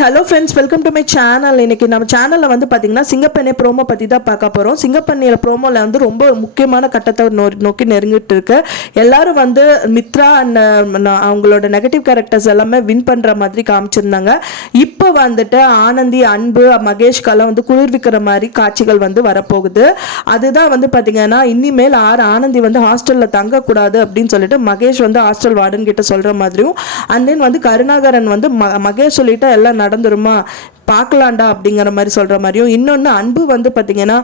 Hello friends, welcome to my channel. இன்னைக்கு நம்ம சேனலில் வந்து பார்த்தீங்கன்னா சிங்கப்பெண்ணை ப்ரோமோ பற்றி தான் பார்க்க போகிறோம். சிங்கப்பெண்ணையில் ப்ரோமோவில் வந்து ரொம்ப முக்கியமான கட்டத்தை நோக்கி நெருங்கிட்டு இருக்கு. எல்லாரும் வந்து மித்ரா அண்ட் அவங்களோட நெகட்டிவ் கேரக்டர்ஸ் எல்லாமே வின் பண்ணுற மாதிரி காமிச்சிருந்தாங்க. இப்போ வந்துட்டு ஆனந்தி, அன்பு, மகேஷ்கெல்லாம் வந்து குளிர்விக்கிற மாதிரி காட்சிகள் வந்து வரப்போகுது. அதுதான் வந்து பார்த்தீங்கன்னா இனிமேல் ஆனந்தி வந்து ஹாஸ்டலில் தங்கக்கூடாது அப்படின்னு சொல்லிட்டு மகேஷ் வந்து ஹாஸ்டல் வார்டன் கிட்ட சொல்கிற மாதிரியும், அண்ட் தென் வந்து கருணாகரன் வந்து மகேஷ் சொல்லிட்டு எல்லாம் நடந்துருமா பார்க்கலாண்டா அப்படிங்கிற மாதிரி சொல்கிற மாதிரியும், இன்னொன்று அன்பு வந்து பார்த்தீங்கன்னா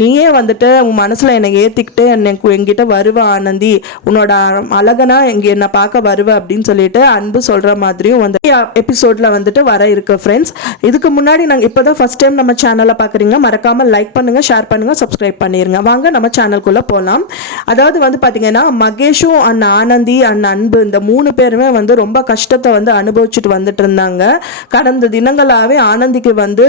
நீயே வந்துட்டு உன் மனசில் என்னை ஏற்றிக்கிட்டு என்கிட்ட வருவ ஆனந்தி, உன்னோட அழகனா என்னை பார்க்க வருவ அப்படின்னு சொல்லிட்டு அன்பு சொல்கிற மாதிரியும் வந்து எபிசோடில் வந்துட்டு வர இருக்கு ஃப்ரெண்ட்ஸ். இதுக்கு முன்னாடி நாங்கள் இப்போ தான் ஃபஸ்ட் டைம் நம்ம சேனலை பார்க்குறீங்க, மறக்காமல் லைக் பண்ணுங்கள், ஷேர் பண்ணுங்கள், சப்ஸ்கிரைப் பண்ணிடுங்க. வாங்க நம்ம சேனலுக்குள்ளே போகலாம். அதாவது வந்து பார்த்தீங்கன்னா மகேஷும் ஆனந்தி அன்பு இந்த 3 பேருமே வந்து ரொம்ப கஷ்டத்தை வந்து அனுபவிச்சுட்டு வந்துட்டு இருந்தாங்க. கடந்த தினங்களாகவே ஆனந்திக்கு வந்து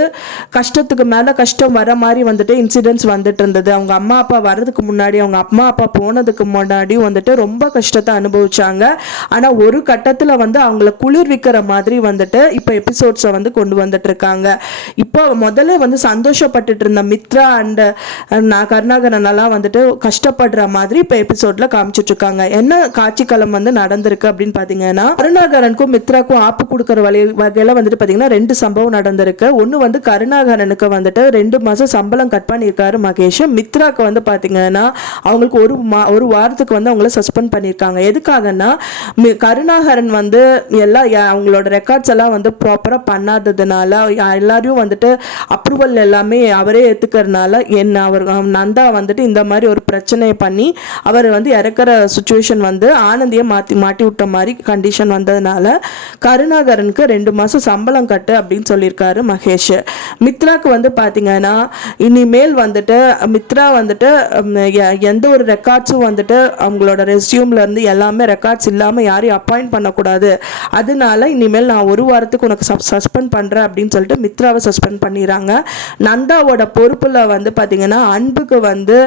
கஷ்டத்துக்கு மேல கஷ்டம் வர மாதிரி வந்துட்டு இன்சிடென்ட்ஸ் வந்துட்டு இருந்தது. அவங்க அம்மா அப்பா வர்றதுக்கு முன்னாடி, அவங்க அம்மா அப்பா போனதுக்கு முன்னாடி வந்துட்டு ரொம்ப கஷ்டத்தை அனுபவிச்சாங்க. ஆனா ஒரு கட்டத்துல வந்து அவங்கள குளிர்விக்கிற மாதிரி வந்துட்டு இப்போ எபிசோட்ஸை வந்து கொண்டு வந்துட்டு இருக்காங்க. இப்போ முதல்ல வந்து சந்தோஷப்பட்டுட்டு இருந்த மித்ரா அண்ட் கருணாகரன் எல்லாம் வந்துட்டு கஷ்டப்படுற மாதிரி இப்போ எபிசோட்ல காமிச்சிட்டு இருக்காங்க. என்ன காட்சிக்களம் வந்து நடந்திருக்கு அப்படின்னு பாத்தீங்கன்னா, கருணாகரனுக்கும் மித்ராக்கும் ஆப்பு கொடுக்கற வகையில வந்துட்டு பாத்தீங்கன்னா 2 சம்பவம் நடந்திருக்கு. ஒன்று வந்து கருணாகரனுக்கு வந்துட்டு 2 மாதம் சம்பளம் கட் பண்ணியிருக்காரு மகேஷ். மித்ராக்கு வந்து பார்த்தீங்கன்னா அவங்களுக்கு ஒரு வாரத்துக்கு வந்து அவங்கள சஸ்பெண்ட் பண்ணியிருக்காங்க. எதுக்காகன்னா கருணாகரன் வந்து அவங்களோட ரெக்கார்ட்ஸ் எல்லாம் வந்து ப்ராப்பராக பண்ணாததுனால, எல்லாரையும் வந்துட்டு அப்ரூவல் எல்லாமே அவரே ஏற்றுக்கிறதுனால அவர் நந்தா வந்துட்டு இந்த மாதிரி ஒரு பிரச்சனையை பண்ணி அவர் வந்து இறக்குற சுச்சுவேஷன் வந்து ஆனந்தியை மாட்டி விட்ட மாதிரி கண்டிஷன் வந்ததுனால கருணாகரனுக்கு 2 மாதம் சம்பளம் கட்டு அப்படின்னு சொல்லியிருக்காரு மகேஷ். மித்ராக்கு வந்து பார்த்தீங்கன்னா இனிமேல் வந்துட்டு மித்ரா வந்துட்டு எந்த ஒரு ரெக்கார்ட்ஸும் வந்துட்டு அவங்களோட ரெஸ்யூம்ல இருந்து எல்லாமே ரெக்கார்ட்ஸ் இல்லாமல் யாரையும் அப்பாயிண்ட் பண்ணக்கூடாது, அதனால இனிமேல் நான் 1 வாரத்துக்கு உனக்கு சஸ்பெண்ட் பண்ணுறேன் அப்படின்னு சொல்லிட்டு மித்ராவை சஸ்பெண்ட் பண்ணிடுறாங்க. நந்தாவோட பொறுப்பில் வந்து பார்த்தீங்கன்னா அன்புக்கு வந்து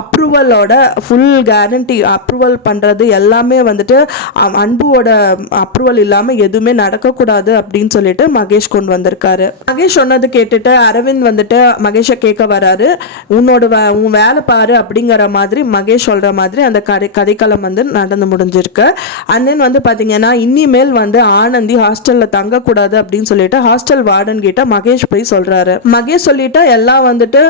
அப்ரூவலோட ஃபுல் கேரண்டி, அப்ரூவல் பண்ணுறது எல்லாமே வந்துட்டு அன்புவோட அப்ரூவல் இல்லாமல் எதுவுமே நடக்கக்கூடாது அப்படின்னு சொல்லிட்டு மகேஷ் கொண்டு வந்திருக்காரு. மகேஷ் சொன்னது கேட்டுட்டு அரவிந்த் வந்துட்டு மகேஷை கேட்க வராரு. உன் வேலை பாரு அப்படிங்கிற மாதிரி மகேஷ் சொல்ற மாதிரி அந்த கதைக்களம் வந்து நடந்து முடிஞ்சிருக்கு. அண்ட் தென் வந்து பாத்தீங்கன்னா இனிமேல் வந்து ஆனந்தி ஹாஸ்டல்ல தங்கக்கூடாது அப்படின்னு சொல்லிட்டு ஹாஸ்டல் வார்டன் கிட்ட மகேஷ் போய் சொல்றாரு. மகேஷ் சொல்லிட்டு எல்லாம் வந்துட்டு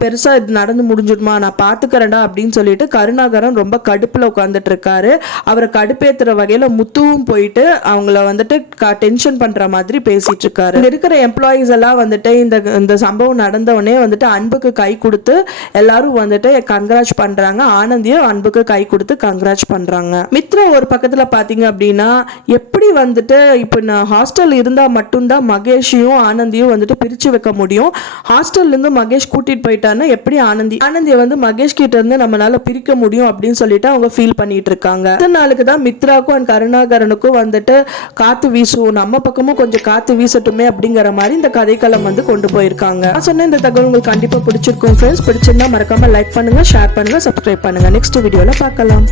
பெருசா இது நடந்து முடிஞ்சிடுமா, நான் பாத்துக்கிறேன்டா அப்படின்னு சொல்லிட்டு கருணாகரன் ரொம்ப கடுப்புல உட்கார்ந்துட்டு இருக்காரு. அவரை கடுப்பேத்துற வகையில முத்துவும் போயிட்டு அவங்கள வந்துட்டு டென்ஷன் பண்ற மாதிரி பேசிட்டு இருக்காரு. இருக்கிற எம்ப்ளாயிஸ் எல்லாம் வந்துட்டு இந்த சம்பவம் நடந்த உடனே வந்துட்டு அன்புக்கு கை கொடுத்து எல்லாரும் வந்துட்டு கங்க்ராச் பண்றாங்க. ஆனந்தியும் அன்புக்கு கை கொடுத்து கங்க்ராச் பண்றாங்க. மித்ரா ஒரு பக்கத்துல பாத்தீங்க அப்படின்னா எப்படி வந்துட்டு இப்ப நான் ஹாஸ்டல் இருந்தா மட்டும்தான் மகேஷையும் ஆனந்தியும் வந்துட்டு பிரிச்சு வைக்க முடியும். ஹாஸ்டல்ல இருந்து மகேஷ் கூட்டிட்டு போயிட்டான்னா எப்படி ஆனந்தியை வந்து மகேஷ் கிட்ட இருந்து நம்மளால பிரிக்க முடியும் அப்படின்னு சொல்லிட்டு அவங்க ஃபீல் பண்ணிட்டு இருக்காங்க. நாளுக்கு தான் மித்ராக்கும் அண்ட் கருணாகரனுக்கும் வந்துட்டு காத்து வீசும், நம்ம பக்கமும் கொஞ்சம் காத்து வீசட்டுமே அப்படிங்கிற மாதிரி இந்த கதைக்களம் வந்து கொண்டு போயிருக்காங்க. நான் சொன்ன இந்த தகவல் உங்களுக்கு கண்டிப்பா பிடிச்சிருக்கும் ஃப்ரெண்ட்ஸ். பிடிச்சிருந்தா மறக்காம லைக் பண்ணுங்க, ஷேர் பண்ணுங்க, சப்ஸ்கிரைப் பண்ணுங்க. நெக்ஸ்ட் வீடியோல பார்க்கலாம்.